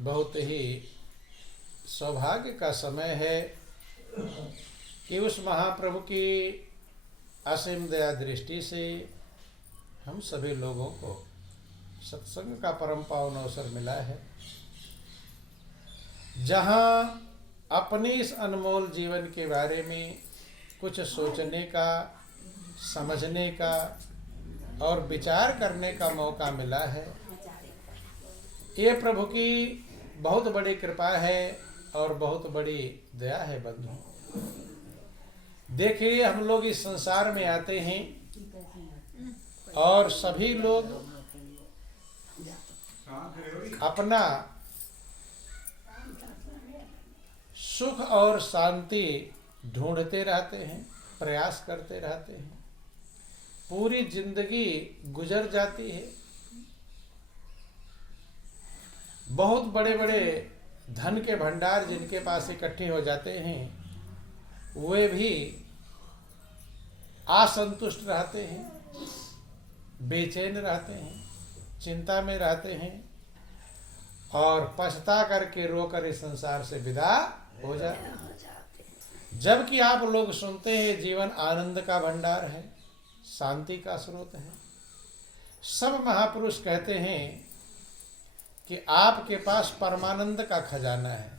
बहुत ही सौभाग्य का समय है कि उस महाप्रभु की असीम दया दृष्टि से हम सभी लोगों को सत्संग का परम पावन अवसर मिला है, जहाँ अपने इस अनमोल जीवन के बारे में कुछ सोचने का, समझने का और विचार करने का मौका मिला है। ये प्रभु की बहुत बड़ी कृपा है और बहुत बड़ी दया है बंधु। देखिए, हम लोग इस संसार में आते हैं और सभी लोग अपना सुख और शांति ढूंढते रहते हैं, प्रयास करते रहते हैं। पूरी जिंदगी गुजर जाती है। बहुत बड़े बड़े धन के भंडार जिनके पास इकट्ठे हो जाते हैं, वे भी असंतुष्ट रहते हैं, बेचैन रहते हैं, चिंता में रहते हैं और पछता करके रोकर इस संसार से विदा हो जाते हैं। जबकि आप लोग सुनते हैं जीवन आनंद का भंडार है, शांति का स्रोत है। सब महापुरुष कहते हैं कि आपके पास परमानंद का खजाना है।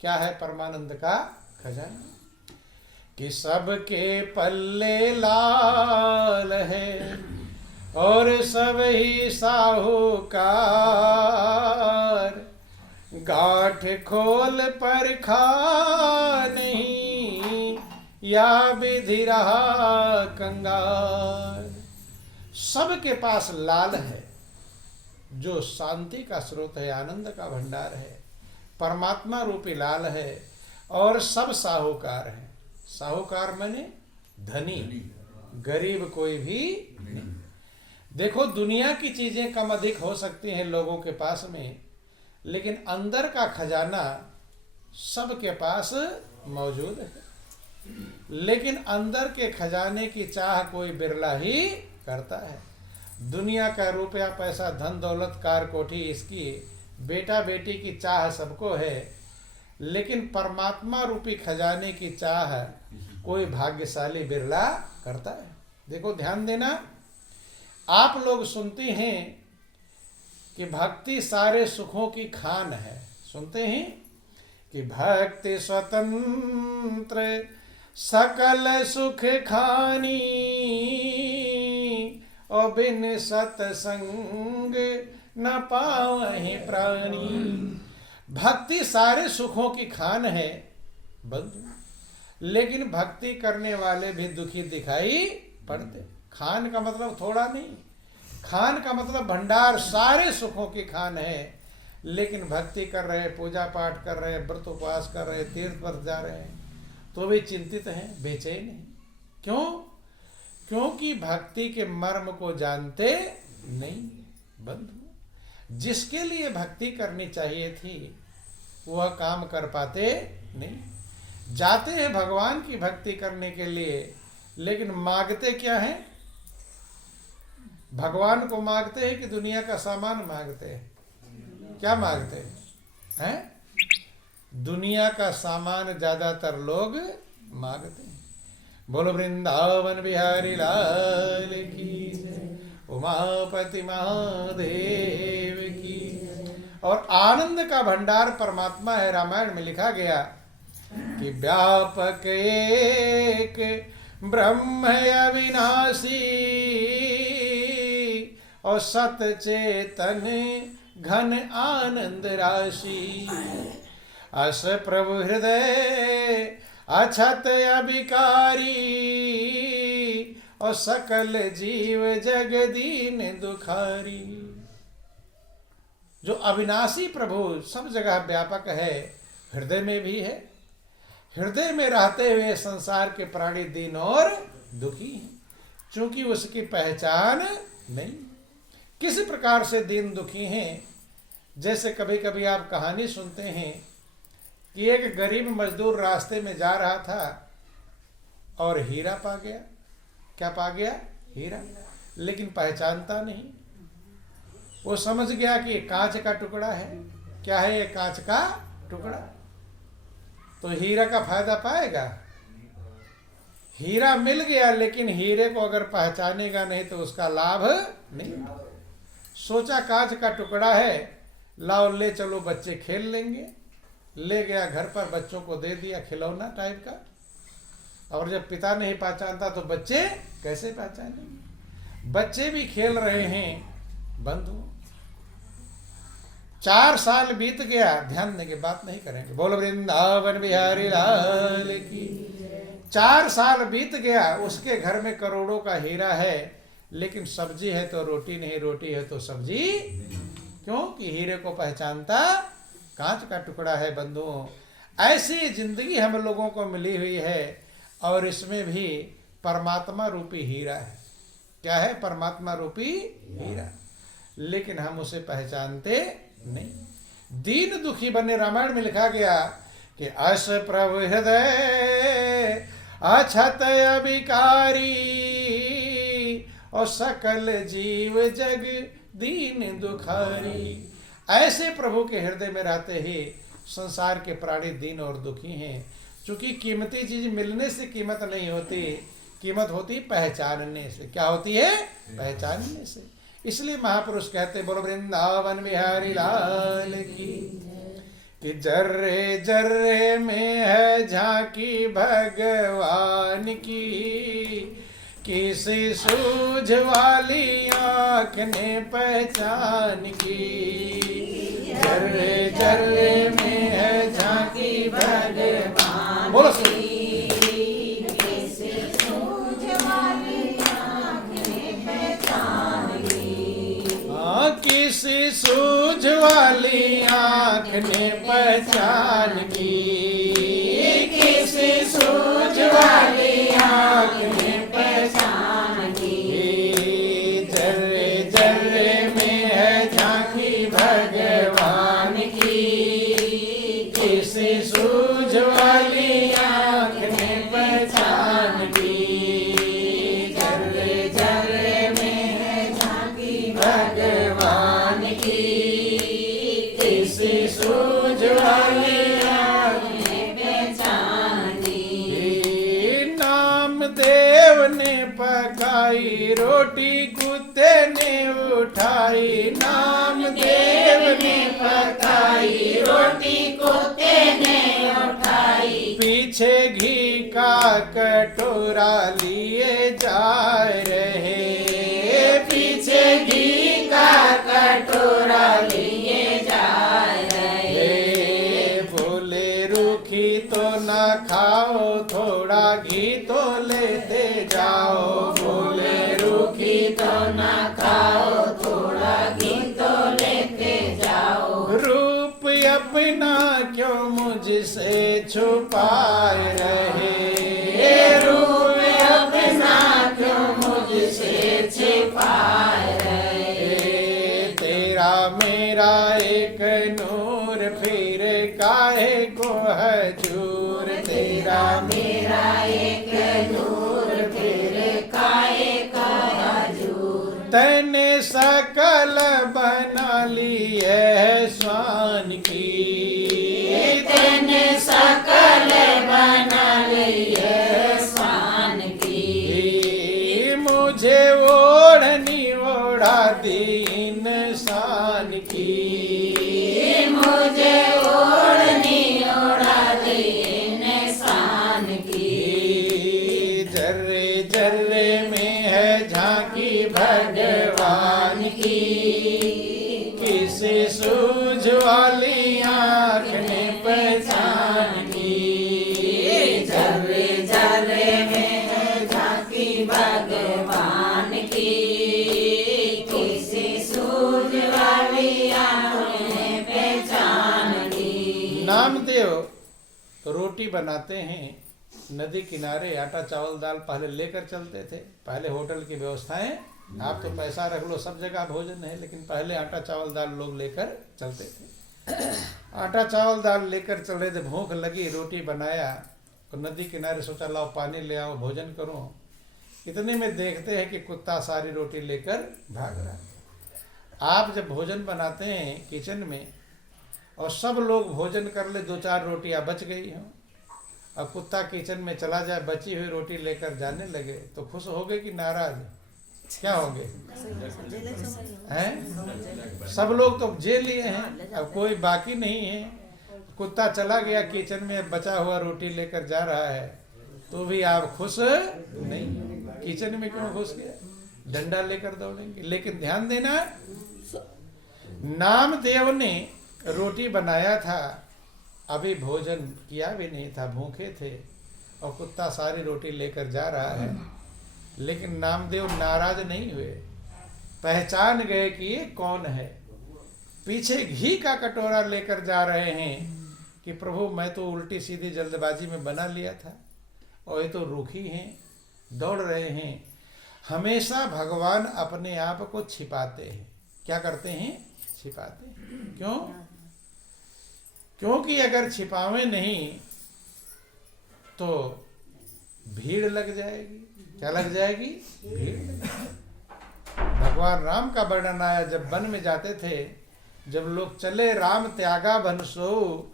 क्या है परमानंद का खजाना? कि सबके पल्ले लाल है और सब ही साहूकार, गांठ खोल पर खा नहीं या विधि रहा कंगाल। सबके पास लाल है जो शांति का स्रोत है, आनंद का भंडार है, परमात्मा रूपी लाल है और सब साहूकार है। साहूकार माने धनी, गरीब कोई भी नहीं। देखो, दुनिया की चीजें कम अधिक हो सकती हैं लोगों के पास में, लेकिन अंदर का खजाना सबके पास मौजूद है। लेकिन अंदर के खजाने की चाह कोई बिरला ही करता है। दुनिया का रुपया पैसा धन दौलत कार कोठी, इसकी बेटा बेटी की चाह सबको है, लेकिन परमात्मा रूपी खजाने की चाह कोई भाग्यशाली बिरला करता है। देखो, ध्यान देना, आप लोग सुनते हैं कि भक्ति सारे सुखों की खान है। सुनते हैं कि भक्ति स्वतंत्र सकल सुख खानी और बिन सतसंग न पावहि प्राणी। भक्ति सारे सुखों की खान है बंधु, लेकिन भक्ति करने वाले भी दुखी दिखाई पड़ते। खान का मतलब थोड़ा नहीं, खान का मतलब भंडार, सारे सुखों की खान है, लेकिन भक्ति कर रहे, पूजा पाठ कर रहे, व्रत उपवास कर रहे, तीर्थ पर जा रहे हैं, तो भी चिंतित हैं, बेचैन हैं। क्यों? क्योंकि भक्ति के मर्म को जानते नहीं बंधु। जिसके लिए भक्ति करनी चाहिए थी वह काम कर पाते नहीं। जाते हैं भगवान की भक्ति करने के लिए, लेकिन मांगते क्या है? भगवान को मांगते हैं कि दुनिया का सामान मांगते हैं? क्या मांगते हैं? दुनिया का सामान ज्यादातर लोग मांगते हैं। बोलो वृंदावन बिहारी लाल की जय, उमापति महादेव की। और आनंद का भंडार परमात्मा है। रामायण में लिखा गया कि व्यापक एक ब्रह्म अविनाशी और सत चेतन घन आनंद राशि। अस प्रभु हृदय अछत अभिकारी और सकल जीव जगदीन दुखारी। जो अविनाशी प्रभु सब जगह व्यापक है, हृदय में भी है। हृदय में रहते हुए संसार के प्राणी दीन और दुखी हैं, क्योंकि उसकी पहचान नहीं। किस प्रकार से दीन दुखी हैं? जैसे कभी कभी आप कहानी सुनते हैं कि एक गरीब मजदूर रास्ते में जा रहा था और हीरा पा गया। क्या पा गया? हीरा। लेकिन पहचानता नहीं। वो समझ गया कि कांच का टुकड़ा है। क्या है ये? कांच का टुकड़ा। तो हीरा का फायदा पाएगा? हीरा मिल गया, लेकिन हीरे को अगर पहचानेगा नहीं तो उसका लाभ नहीं। सोचा कांच का टुकड़ा है, लाओ ले चलो बच्चे खेल लेंगे। ले गया घर पर, बच्चों को दे दिया खिलौना टाइप का। और जब पिता नहीं पहचानता तो बच्चे कैसे पहचानेंगे? बच्चे भी खेल रहे हैं बंधु। 4 साल बीत गया, ध्यान देंगे, बात नहीं करेंगे। बोलो वृंदावन बिहारी लाल की। 4 साल बीत गया, उसके घर में करोड़ों का हीरा है, लेकिन सब्जी है तो रोटी नहीं, रोटी है तो सब्जी। क्यों? कि हीरे को पहचानता कांच का टुकड़ा है। बंधुओं, ऐसी जिंदगी हम लोगों को मिली हुई है, और इसमें भी परमात्मा रूपी हीरा है। क्या है? परमात्मा रूपी हीरा, लेकिन हम उसे पहचानते नहीं। दीन दुखी बने। रामायण में लिखा गया कि अस प्रभु हृदय अछत अभिकारी, और सकल जीव जग दीन दुखारी। ऐसे प्रभु के हृदय में रहते ही संसार के प्राणी दीन और दुखी हैं। चूंकि कीमती चीज मिलने से कीमत नहीं होती, कीमत होती पहचानने से। क्या होती है? पहचानने से। इसलिए महापुरुष कहते, बोलो वृंदावन बिहारी लाल की। कि जर्रे जर्रे में है झांकी भगवान की, किसी सूझ वाली आँख ने पहचान की। जर्रे जर्रे में है झांकी भगवान। बोलो किसी सूझ वाली आँख ने पहचान की, किसी सूझ वाली आँख ने पहचान की। जर्रे जर्रे में है झांकी भगवान की, किसी सूझ वाली आँख ने पहचान की। जर्रे जर्रे में है झांकी भगवान की, किसी सूझ वाली आँख ने पहचान की। नामदेव ने पकाई रोटी, कुत्ते ने उठाई। नामदेव ने पकाई रोटी, कुत्ते ने उठाई। पीछे घी का कटोरा लिए जा रहे, पीछे घी का कटोरा लिए जा रहे। बोले रूखी तो ना खाओ, थोड़ा घी तो लेते जाओ। बोले रूखी तो ना खाओ, थोड़ा घी तो लेते जाओ। रूप अपना क्यों मुझसे छुपाए रहे, रूप अपना क्यों मुझसे छुपाए रहे। तेरा मेरा एक नूर, फिर काहे को हजूर। तेरा मेरा एक नूर, फिर काहे को हजूर। तने सकल बना ली है स्वान की, तने सकल बना ली है स्वान की। मुझे ओढ़नी ओढ़ा दी इंसान की, मुझे ओढ़नी ओढ़ा दी इंसान की। जर्रे जर्रे में है झांकी भगवान की, किसी सूझ वाली आँख ने पहचान की। जर्रे जर्रे में है झांकी भगवान की, किसी सूझ वाली आँख ने पहचान की। नामदेव रोटी बनाते हैं, नदी किनारे आटा चावल दाल पहले लेकर चलते थे। पहले होटल की व्यवस्थाएं, आप तो पैसा रख लो सब जगह भोजन है, लेकिन पहले आटा चावल दाल लोग लेकर चलते थे। आटा चावल दाल लेकर चल रहे थे, भूख लगी, रोटी बनाया और नदी किनारे सोचा लाओ पानी ले आओ भोजन करो। इतने में देखते हैं कि कुत्ता सारी रोटी लेकर भाग रहा है। आप जब भोजन बनाते हैं किचन में और सब लोग भोजन कर ले, 2-4 रोटियां बच गई हों, अब कुत्ता किचन में चला जाए, बची हुई रोटी लेकर जाने लगे, तो खुश हो गए कि नाराज? क्या होंगे? हैं? सब लोग तो जेल लिए हैं, अब कोई बाकी नहीं है। कुत्ता चला गया किचन में, बचा हुआ रोटी लेकर जा रहा है, तो भी आप खुश नहीं। किचन में क्यों घुस गया? डंडा लेकर दौड़ेंगे। लेकिन ध्यान देना, नामदेव ने रोटी बनाया था, अभी भोजन किया भी नहीं था, भूखे थे, और कुत्ता सारी रोटी लेकर जा रहा है। लेकिन नामदेव नाराज नहीं हुए, पहचान गए कि ये कौन है। पीछे घी का कटोरा लेकर जा रहे हैं कि प्रभु मैं तो उल्टी सीधी जल्दबाजी में बना लिया था, और ये तो रूखी हैं, दौड़ रहे हैं। हमेशा भगवान अपने आप को छिपाते हैं। क्या करते हैं? छिपाते हैं। क्यों? क्योंकि अगर छिपावे नहीं तो भीड़ लग जाएगी। क्या लग जाएगी? भीड़। भगवान राम का वर्णन आया, जब वन में जाते थे, जब लोग चले राम त्यागा बन सो,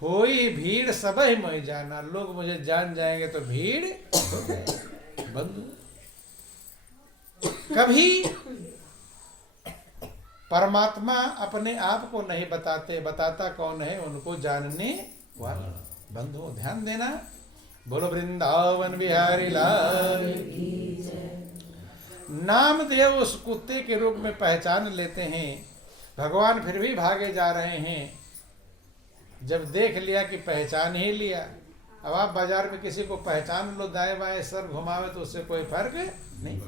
होई भीड़ सबहि मोहि जाना। लोग मुझे जान जाएंगे तो भीड़ बंद। कभी परमात्मा अपने आप को नहीं बताते, बताता कौन है? उनको जानने वाला। बंधु ध्यान देना। बोलो वृंदावन बिहारी लाल की जय। नामदेव उस कुत्ते के रूप में पहचान लेते हैं। भगवान फिर भी भागे जा रहे हैं। जब देख लिया कि पहचान ही लिया, अब आप बाजार में किसी को पहचान लो, दाएं बाएं सर घुमावे तो उससे कोई फर्क नहीं।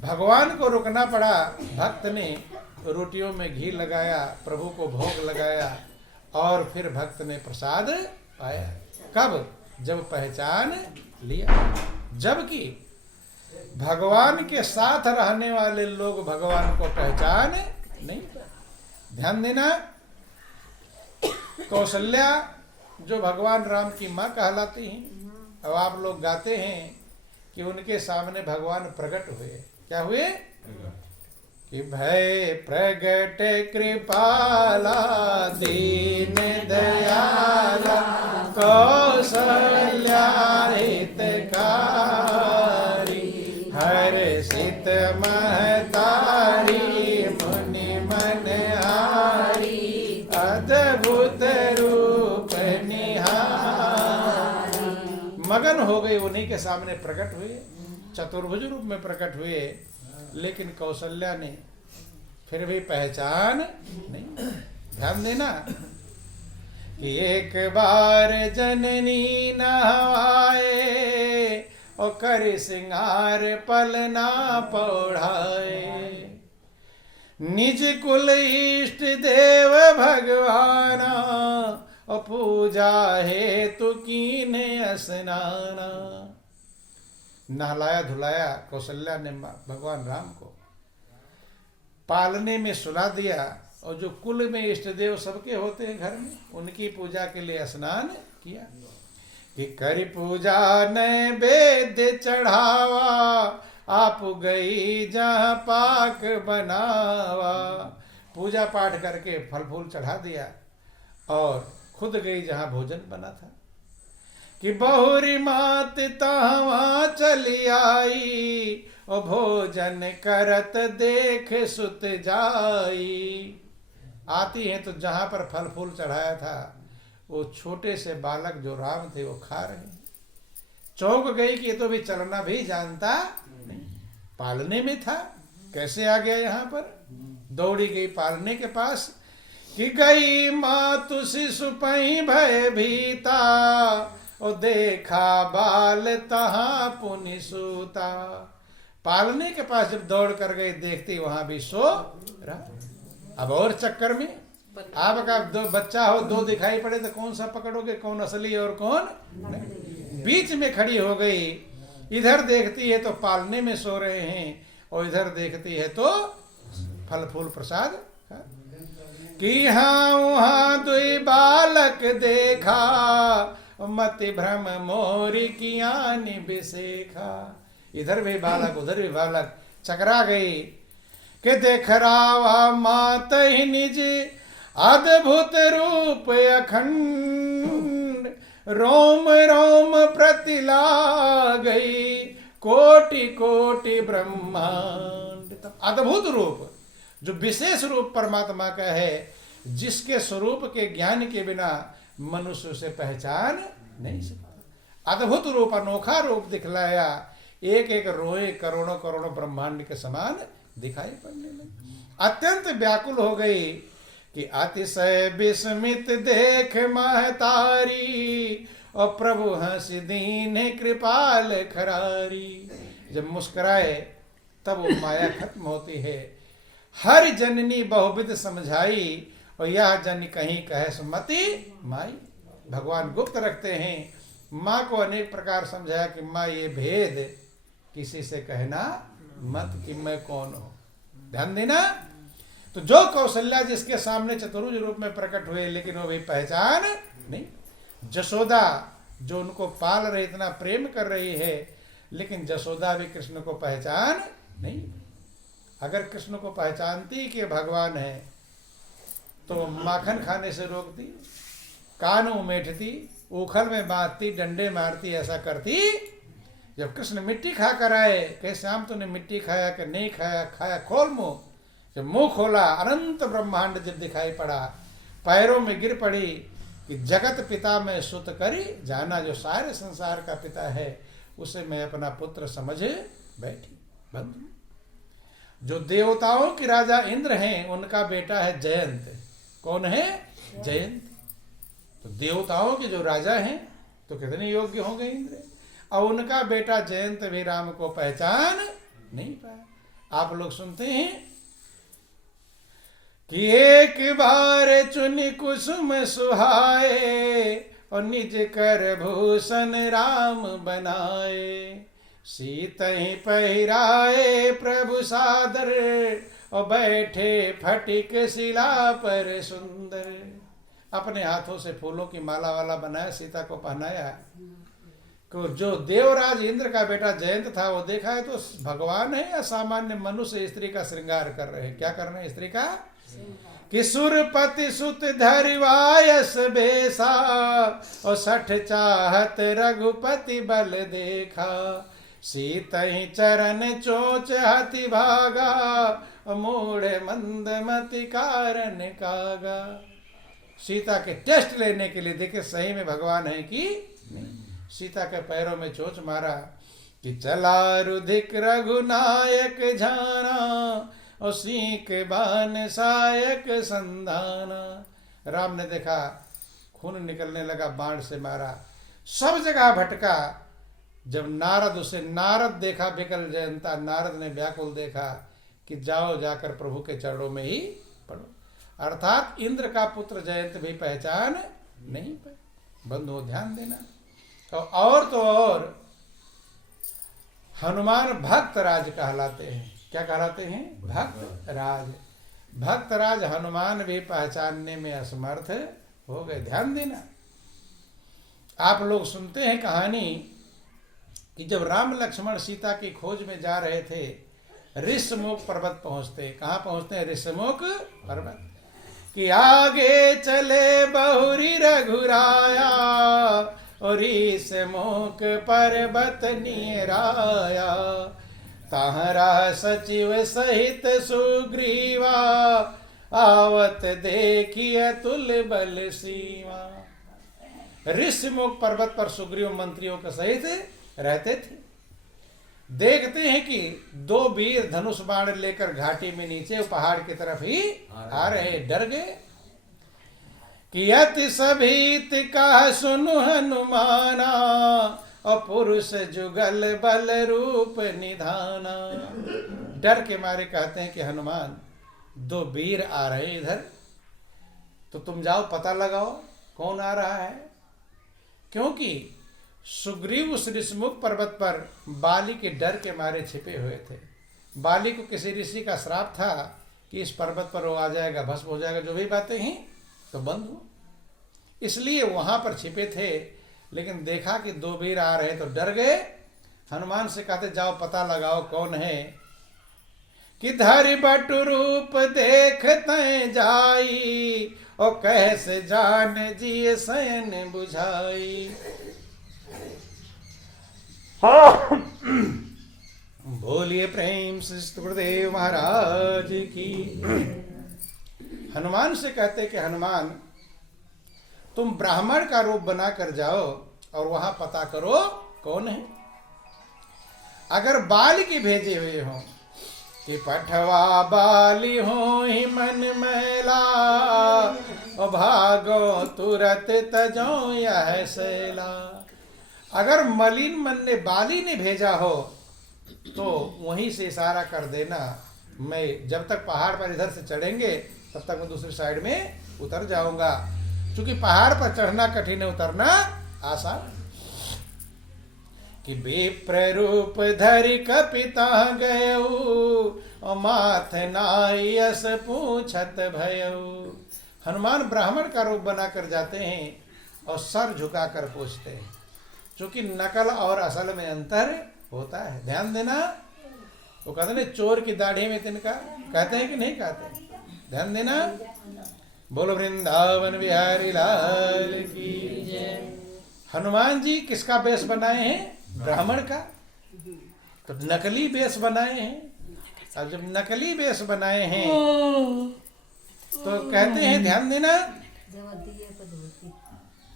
भगवान को रुकना पड़ा। भक्त ने रोटियों में घी लगाया, प्रभु को भोग लगाया, और फिर भक्त ने प्रसाद पाया। कब? जब पहचान लिया। जबकि भगवान के साथ रहने वाले लोग भगवान को पहचान नहीं। ध्यान देना, कौशल्या जो भगवान राम की माँ कहलाती हैं, अब आप लोग गाते हैं कि उनके सामने भगवान प्रकट हुए। क्या हुए? कि भय प्रगट कृपाला दीन दयाला कौशल्या हितकारी हर्षित महतारी मुनि मनहारी अद्भुत रूप निहारी। मगन हो गए, उन्हीं के सामने प्रकट हुए, चतुर्भुज रूप में प्रकट हुए। लेकिन कौशल्या ने फिर भी पहचान नहीं। ध्यान देना कि एक बार जननी नहवाए और कर सिंगार पलना पौढ़ाए। निज कुल इष्ट देव भगवाना और पूजा हेतु कीने स्नाना। नहलाया धुलाया कौशल्या ने भगवान राम को, पालने में सुला दिया, और जो कुल में इष्ट देव सबके होते हैं घर में, उनकी पूजा के लिए स्नान किया। कि कर पूजा नैवेद्य चढ़ावा आप गई जहाँ पाक बनावा। पूजा पाठ करके फल फूल चढ़ा दिया और खुद गई जहाँ भोजन बना था। कि बहुरी मात तहाँ चली आई और भोजन करत देख सुत जाई। आती हैं तो जहाँ पर फल फूल चढ़ाया था वो छोटे से बालक जो राम थे वो खा रहे हैं। चौंक गई कि ये तो भी चलना भी जानता नहीं, पालने में था, कैसे आ गया यहाँ पर। दौड़ी गई पालने के पास कि गई मातु शिशु पई भय भीता और देखा बाल तहाँ पुनि सूता। पालने के पास जब दौड़ कर गए, देखते वहां भी सो रहा। अब और चक्कर में आपका दो बच्चा हो, दो दिखाई पड़े तो कौन सा पकड़ोगे, कौन असली और कौन नहीं। बीच में खड़ी हो गई, इधर देखती है तो पालने में सो रहे हैं, और इधर देखती है तो फल फूल प्रसाद। कि हाँ वहाँ दुई बालक देखा मति भ्रम मोरी किया निबिसेखा। इधर भी बालक उधर भी बालक, चकरा गई कि देख रावा मात ही निज अद्भुत रूप अखंड, रोम रोम प्रतिला गई, कोटि कोटि ब्रह्मांड। तो अद्भुत रूप, जो विशेष रूप परमात्मा का है, जिसके स्वरूप के ज्ञान के बिना मनुष्य उसे पहचान नहीं सकता। अद्भुत रूप, अनोखा रूप दिखलाया, एक एक रोए करोड़ों करोड़ों ब्रह्मांड के समान दिखाई पड़ने लगे। अत्यंत व्याकुल हो गई कि अतिशय विस्मित देख महतारी, और प्रभु हंस दीन कृपाल खरारी। जब मुस्कुराए तब वो माया खत्म होती है। हर जननी बहुविध समझाई, और यह जन कहीं कहे सुमति माई। भगवान गुप्त रखते हैं। माँ को अनेक प्रकार समझाया कि माँ ये भेद किसी से कहना मत कि मैं कौन हूं। ध्यान देना। तो जो कौशल्या जिसके सामने चतुर्भुज रूप में प्रकट हुए, लेकिन वो भी पहचान नहीं। जसोदा जो उनको पाल रही, इतना प्रेम कर रही है, लेकिन जसोदा भी कृष्ण को पहचान नहीं। अगर कृष्ण को पहचानती कि भगवान है तो माखन खाने से रोकती, कान उमेटती, उखल में बांधती, डंडे मारती, ऐसा करती। जब कृष्ण मिट्टी खा कर आए, कहे श्याम तूने मिट्टी खाया कि नहीं खाया? खाया, खोल मुंह। जब मुंह खोला, अनंत ब्रह्मांड जब दिखाई पड़ा, पैरों में गिर पड़ी कि जगत पिता में सुत करी जाना। जो सारे संसार का पिता है, उसे मैं अपना पुत्र समझ बैठी। बंधु, जो देवताओं के राजा इंद्र हैं, उनका बेटा है जयंत। कौन है? जयंत। तो देवताओं के जो राजा हैं तो कितने योग्य होंगे इंद्र, और उनका बेटा जयंत भी राम को पहचान नहीं पाया। आप लोग सुनते हैं कि एक बार चुनि कुसुम सुहाए, और निज कर भूषण राम बनाए। सीतहि पहिराए प्रभु सादर, और बैठे फटिक शिला पर सुंदर। अपने हाथों से फूलों की माला वाला बनाया, सीता को पहनाया। तो जो देवराज इंद्र का बेटा जयंत था, वो देखा है तो भगवान है या सामान्य मनुष्य स्त्री का श्रृंगार कर रहे हैं? क्या कर रहे हैं स्त्री का? कि सुरपति सुत धरिवायस बेसा, और सठ चाहत रघुपति बल देखा। सीतहि चरण चोच हति भागा, और मूढ़ मंदमति कारण कागा। सीता के टेस्ट लेने के लिए देखे सही में भगवान है कि नहीं। सीता के पैरों में चोच मारा कि चला रुधिक रघुनायक जाना, और सीख बान सायक संधाना। राम ने देखा खून निकलने लगा, बाण से मारा, सब जगह भटका। जब नारद देखा विकल जयंता, नारद ने व्याकुल देखा कि जाओ जाकर प्रभु के चरणों में ही पढ़ो। अर्थात इंद्र का पुत्र जयंत भी पहचान नहीं पाए। बंधुओं ध्यान देना। और तो और हनुमान भक्तराज कहलाते हैं। क्या कहलाते हैं? भक्तराज। भक्तराज हनुमान भी पहचानने में असमर्थ हो गए। ध्यान देना। आप लोग सुनते हैं कहानी कि जब राम लक्ष्मण सीता की खोज में जा रहे थे, ऋषमुख पर्वत पहुंचते। कहाँ पहुंचते हैं? ऋषमुख पर्वत। कि आगे चले बहुरी रघुराया, और ऋषमुख पर्वत निराया। ताहरा सचिव सहित सुग्रीवा, आवत देखिए तुल बल सीमा। ऋषमुख पर्वत पर सुग्रीव मंत्रियों के सहित रहते थे। देखते हैं कि दो वीर धनुष बाण लेकर घाटी में नीचे पहाड़ की तरफ ही आ रहे। डर गए कि अति सभीत का सुनु हनुमाना, और पुरुष जुगल बल रूप निधाना। डर के मारे कहते हैं कि हनुमान, दो वीर आ रहे हैं इधर, तो तुम जाओ पता लगाओ कौन आ रहा है। क्योंकि सुग्रीव उस ऋषमुख पर्वत पर बाली के डर के मारे छिपे हुए थे। बाली को किसी ऋषि का श्राप था कि इस पर्वत पर वो आ जाएगा, भस्म हो जाएगा, जो भी बातें हैं। तो बंद हो, इसलिए वहां पर छिपे थे। लेकिन देखा कि दो वीर आ रहे तो डर गए। हनुमान से कहते जाओ पता लगाओ कौन है। कि धरि बटु रूप देखते जाई, और कैसे जान जिए शयन बुझाई। बोलिए प्रेम से गुरुदेव महाराज की। हनुमान से कहते कि हनुमान तुम ब्राह्मण का रूप बना कर जाओ और वहां पता करो कौन है। अगर बाल की भेजे हुए हो कि पठवा बाली हो ही मन मैला और भागो तुरत तजो यह सैला। अगर मलिन मन ने बाली ने भेजा हो तो वहीं से इशारा कर देना, मैं जब तक पहाड़ पर इधर से चढ़ेंगे तब तक मैं दूसरी साइड में उतर जाऊंगा, क्योंकि पहाड़ पर चढ़ना कठिन है, उतरना आसान। कि विप्र रूप धरि कपिता गयऊ माथ नायस पूछत भयऊ। हनुमान ब्राह्मण का रूप बना कर जाते हैं और सर झुका कर पूछते हैं, क्योंकि नकल और असल में अंतर होता है। ध्यान देना, वो कहते हैं चोर की दाढ़ी में तिनका, कहते हैं कि नहीं कहते? ध्यान देना। बोलो वृंदावन बिहारी लाल की जय। हनुमान जी किसका वेश बनाए हैं? ब्राह्मण का। तो नकली वेश बनाए हैं। अब जब नकली वेश बनाए हैं तो कहते हैं, ध्यान देना,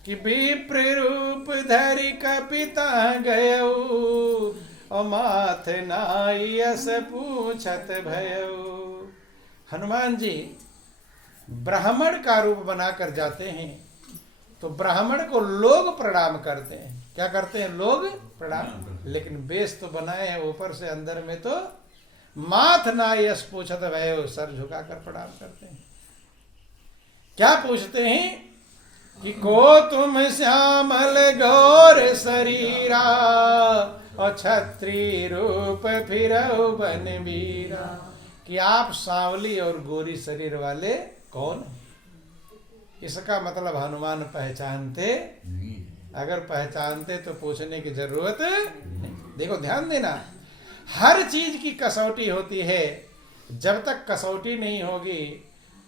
कि विप्र रूप धरि कपिता गयऊ और माथ नायस पूछत भयऊ। हनुमान जी ब्राह्मण का रूप बनाकर जाते हैं तो ब्राह्मण को लोग प्रणाम करते हैं। क्या करते हैं? लोग प्रणाम। लेकिन वेश तो बनाए हैं ऊपर से, अंदर में तो माथ नायस पूछत भयऊ, सर झुकाकर प्रणाम करते हैं। क्या पूछते हैं? कि को तुम श्यामल गौर शरीरा और छत्री रूप फिरऊ बनवीरा। कि आप सांवली और गोरी शरीर वाले कौन है? इसका मतलब हनुमान पहचानते, अगर पहचानते तो पूछने की जरूरत नहीं। देखो ध्यान देना, हर चीज की कसौटी होती है। जब तक कसौटी नहीं होगी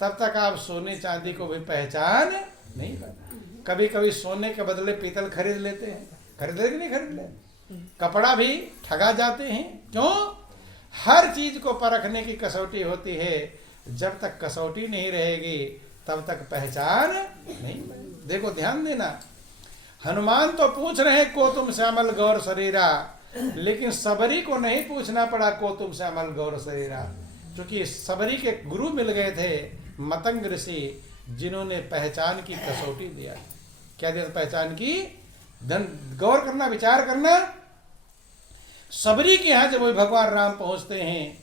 तब तक आप सोने चांदी को भी पहचान नहीं पाते। कभी कभी सोने के बदले पीतल खरीद लेते हैं, खरीद ले कि नहीं खरीद ले? कपड़ा भी ठगा जाते हैं। क्यों? हर चीज को परखने की कसौटी होती है। जब तक कसौटी नहीं रहेगी तब तक पहचान नहीं। देखो ध्यान देना, हनुमान तो पूछ रहे हैं को तुम श्यामल गौर शरीरा, लेकिन सबरी को नहीं पूछना पड़ा को तुम श्यामल गौर शरीरा, क्योंकि सबरी के गुरु मिल गए थे मतंग ऋषि, जिन्होंने पहचान की कसौटी दिया। क्या दिया? पहचान की धन गौर करना, विचार करना। सबरी के यहाँ जब वही भगवान राम पहुंचते हैं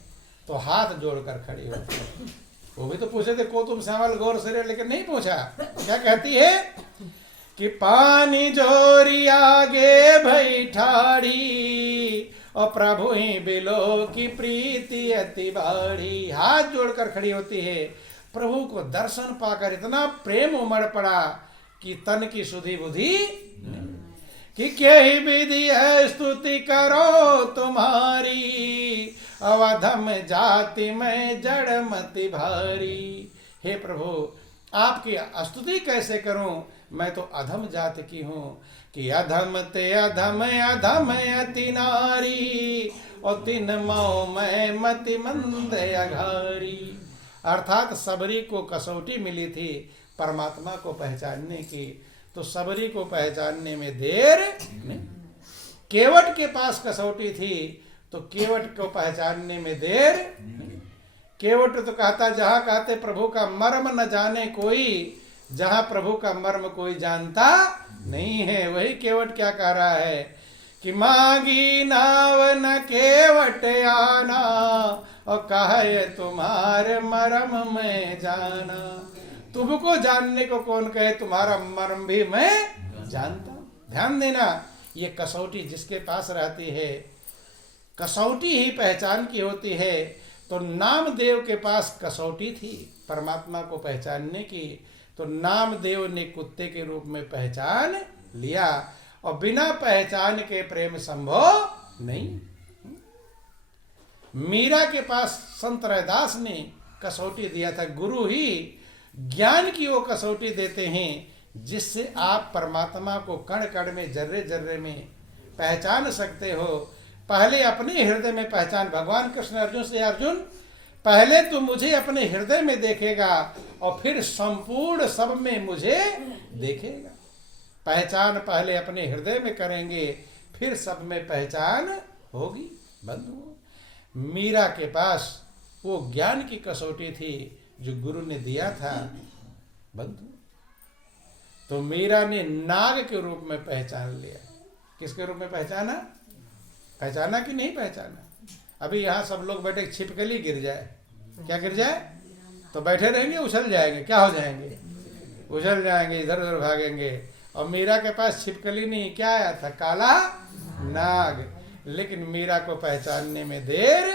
तो हाथ जोड़कर खड़े होते हैं। वो भी तो पूछे थे को तुम श्यामल गौर शरीर, लेकिन नहीं पूछा। क्या कहती है? कि पानी जोरी आगे भई ठाड़ी और प्रभु ही बिलो की प्रीति अति बाड़ी। हाथ जोड़कर खड़ी होती है। प्रभु को दर्शन पाकर इतना प्रेम उमड़ पड़ा कि तन की सुधि बुद्धि कि क्या ही विधि है स्तुति करो तुम्हारी, अवधम जाति में जड़ मति भारी। हे प्रभु, आपकी स्तुति कैसे करूं? मैं तो अधम जाति की हूं। कि अधम ते अधम अधम अति नारी और तिन मौ मैं मति मंद अघारी। अर्थात सबरी को कसौटी मिली थी परमात्मा को पहचानने की, तो सबरी को पहचानने में देर नहीं। केवट के पास कसौटी थी तो केवट को पहचानने में देर नहीं। केवट तो कहता जहां कहते प्रभु का मर्म न जाने कोई, जहां प्रभु का मर्म कोई जानता नहीं है, वही केवट क्या कह रहा है? कि मांगी नाव न केवट आना और कहे तुम्हारे मर्म में जाना। तुमको जानने को कौन कहे, तुम्हारा मर्म भी मैं जानता हूं। ध्यान देना, ये कसौटी जिसके पास रहती है, कसौटी ही पहचान की होती है। तो नामदेव के पास कसौटी थी परमात्मा को पहचानने की, तो नामदेव ने कुत्ते के रूप में पहचान लिया, और बिना पहचान के प्रेम संभव नहीं। मीरा के पास संत रैदास ने कसौटी दिया था। गुरु ही ज्ञान की वो कसौटी देते हैं जिससे आप परमात्मा को कण कण में, जर्रे जर्रे में पहचान सकते हो। पहले अपने हृदय में पहचान। भगवान कृष्ण अर्जुन से, अर्जुन पहले तो मुझे अपने हृदय में देखेगा और फिर संपूर्ण सब में मुझे देखेगा। पहचान पहले अपने हृदय में करेंगे, फिर सब में पहचान होगी। बंधु, मीरा के पास वो ज्ञान की कसौटी थी जो गुरु ने दिया था। बंधु, तो मीरा ने नाग के रूप में पहचान लिया। किसके रूप में पहचाना? पहचाना कि नहीं पहचाना? अभी यहाँ सब लोग बैठे, छिपकली गिर जाए, क्या गिर जाए तो बैठे रहेंगे, उछल जाएंगे। क्या हो जाएंगे? उछल जाएंगे, इधर उधर भागेंगे। और मीरा के पास छिपकली नहीं, क्या आया था? काला नाग। लेकिन मीरा को पहचानने में देर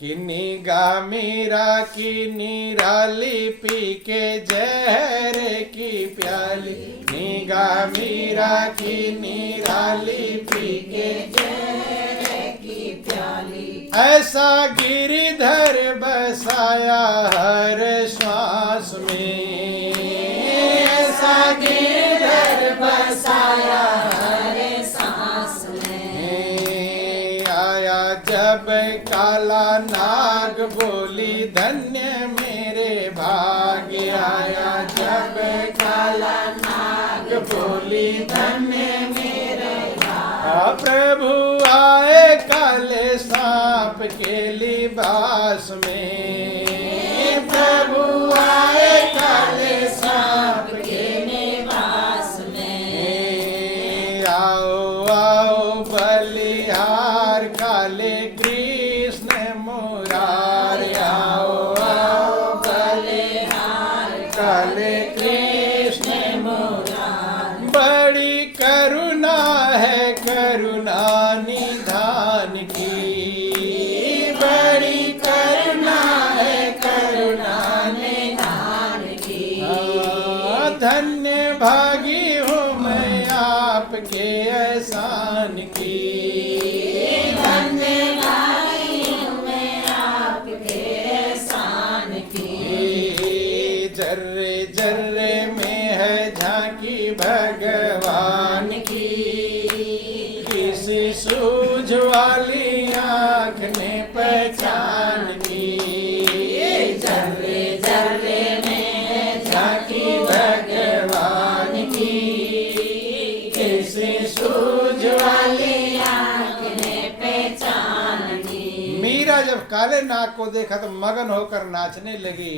कि निगाह मीरा की निराली पी के जहर की प्याली, निगाह मीरा की निराली पी के जहर की प्याली, ऐसा गिरिधर बसाया हर श्वास में, ऐसा गिरिधर बसाया हर सांस में। आया जब काला नाग बोली धन्य मेरे भाग्य, आया जब काला नाग बोली धन्य मेरे भाग्य। प्रभु आए काले सांप के लिबास में, प्रभु आए काले सांप के लिबास में। आओ आओ बलिहार काले कृष्ण मुरारी, आओ आओ बलिहार काले कृष्ण मुरारी। बड़ी करुणा है करुणा निधान की, बड़ी करुणा है करुणा निधान की। धन्य भागी हूँ मैं आपके एहसान की, धन्य भागी हूँ मैं आपके एहसान की। जर्रे जर्रे में है झांकी भगवान की, किसी सूझ वाली आँख ने पहचान की। जर्रे जर्रे में है झांकी भगवान की, किसी सूझ वाली आँख ने पहचान की। मीरा जब काले नाग को देखा तो मगन होकर नाचने लगी।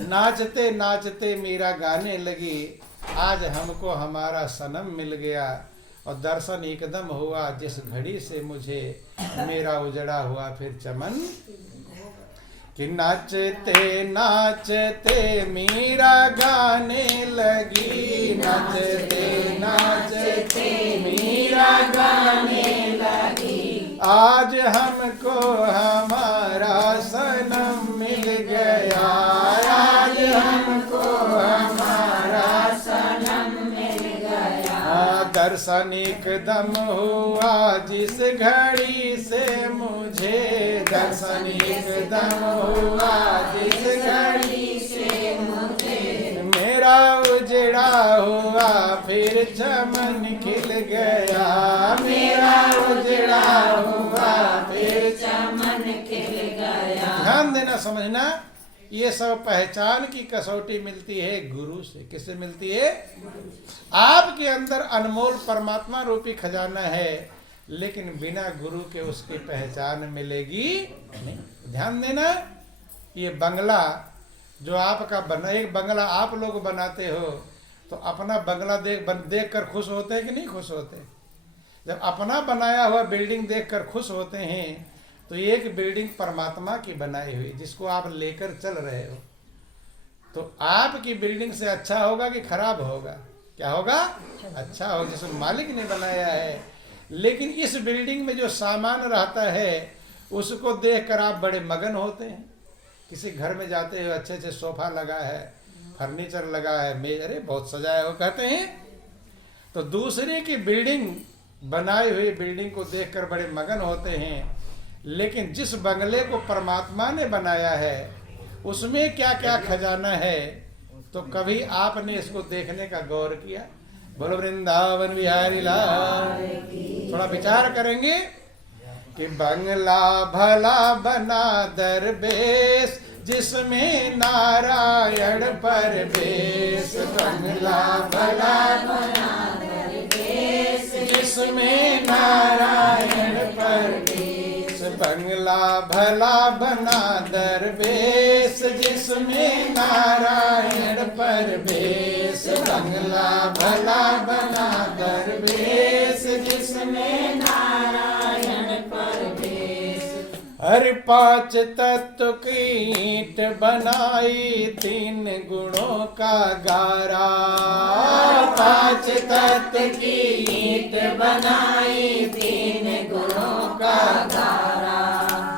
नाचते नाचते मीरा गाने लगी, आज हमको हमारा सनम मिल गया और दर्शन एकदम हुआ जिस घड़ी से मुझे मेरा उजड़ा हुआ फिर चमन। कि नाचते नाचते मीरा गाने लगी, नाचते नाचते मीरा गाने लगी। आज हमको हमारा सनम मिल गया, आज हमको हमारा सनम मिल गया। दर्शन एकदम हुआ जिस घड़ी से मुझे, दर्शन एकदम हुआ जिस घड़ी से मुझे, मेरा उजड़ा हुआ फिर चमन खिल गया, मेरा उजड़ा हुआ फिर चमन खिल गया। ध्यान देना, समझना, ये सब पहचान की कसौटी मिलती है गुरु से। किससे मिलती है? आपके अंदर अनमोल परमात्मा रूपी खजाना है, लेकिन बिना गुरु के उसकी पहचान मिलेगी नहीं। ध्यान देना, ये बंगला जो आपका बना, एक बंगला आप लोग बनाते हो तो अपना बंगला देख कर खुश होते हैं कि नहीं खुश होते? जब अपना बनाया हुआ बिल्डिंग देखकर खुश होते हैं तो एक बिल्डिंग परमात्मा की बनाई हुई जिसको आप लेकर चल रहे हो, तो आपकी बिल्डिंग से अच्छा होगा कि खराब होगा? क्या होगा? अच्छा होगा, जिसको मालिक ने बनाया है। लेकिन इस बिल्डिंग में जो सामान रहता है उसको देखकर आप बड़े मगन होते हैं। किसी घर में जाते हो, अच्छे से सोफा लगा है, फर्नीचर लगा है, मेज, अरे बहुत सजाया हो कहते हैं। तो दूसरे की बिल्डिंग, बनाई हुई बिल्डिंग को देखकर बड़े मगन होते हैं। लेकिन जिस बंगले को परमात्मा ने बनाया है उसमें क्या क्या खजाना है, तो कभी आपने इसको देखने का गौर किया? बोलो वृंदावन बिहारी लाल। थोड़ा विचार करेंगे कि बंगला भला बना दरवेश, जिसमें नारायण परवेश। बंगला भला बना दरवेश, जिसमें नारायण परवेश। बंगला भला बना दरवेश, जिसमें नारायण परवेश। बंगला भला बना दरवेश, जिसमें नारायण परवेश। हर 5 तत्व की ईंट बनाई, 3 गुणों का गारा। 5 तत्व की ईंट बनाई, 3 गुणों का गारा।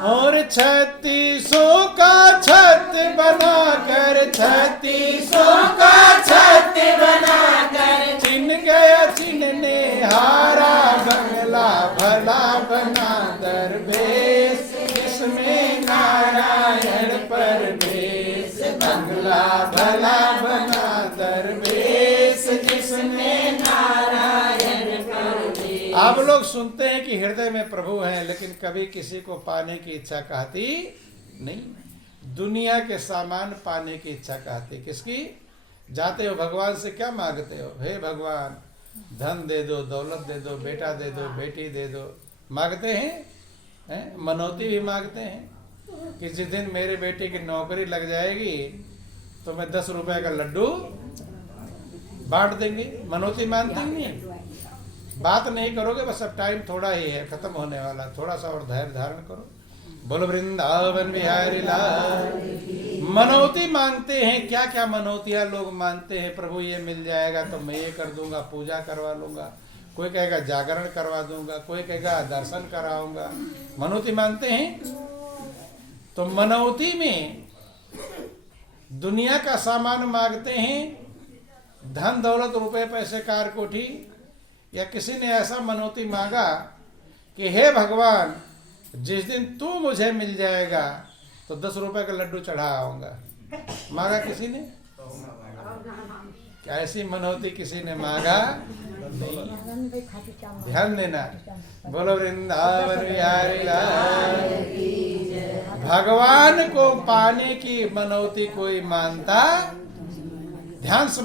और 3600 का छत बनाकर, 3600 का छत बनाकर, चिन गया चिनने हारा। बंगला भला बना दरवेश, जिसमें नारायण परवेश। बंगला भला बना दरवेश, जिसमें नारायण परवेश। आप लोग सुनते हैं कि हृदय में प्रभु हैं, लेकिन कभी किसी को पाने की इच्छा कहती नहीं। दुनिया के सामान पाने की इच्छा कहती किसकी? जाते हो भगवान से क्या मांगते हो? हे भगवान धन दे दो, दौलत दे दो, बेटा दे दो, बेटी दे दो, मांगते हैं? मनौती भी मांगते हैं कि जिस दिन मेरे बेटे की नौकरी लग जाएगी तो मैं 10 रुपए का लड्डू बांट देंगे। मनौती मानते नहीं, बात नहीं करोगे, बस अब टाइम थोड़ा ही है, खत्म होने वाला, थोड़ा सा और धैर्य धारण करो। बोलो वृंदावन बिहारी लाल। मनौती मांगते हैं। क्या क्या मनौतियां लोग मानते हैं? प्रभु ये मिल जाएगा तो मैं ये कर दूंगा, पूजा करवा लूंगा। कोई कहेगा जागरण करवा दूंगा, कोई कहेगा दर्शन कराऊंगा। मनौती मानते हैं। तो मनौती में दुनिया का सामान मांगते हैं, धन दौलत रुपए पैसे कार कोठी, या किसी ने ऐसा मनौती मांगा कि हे भगवान जिस दिन तू मुझे मिल जाएगा तो 10 रुपए का लड्डू चढ़ा आऊंगा। मांगा किसी ने? ऐसी मनौती किसी ने मांगा? ध्यान देना। बोलो वृंदावन बिहारी लाल। भगवान को पाने की मनौती कोई मानता? ध्यान समझ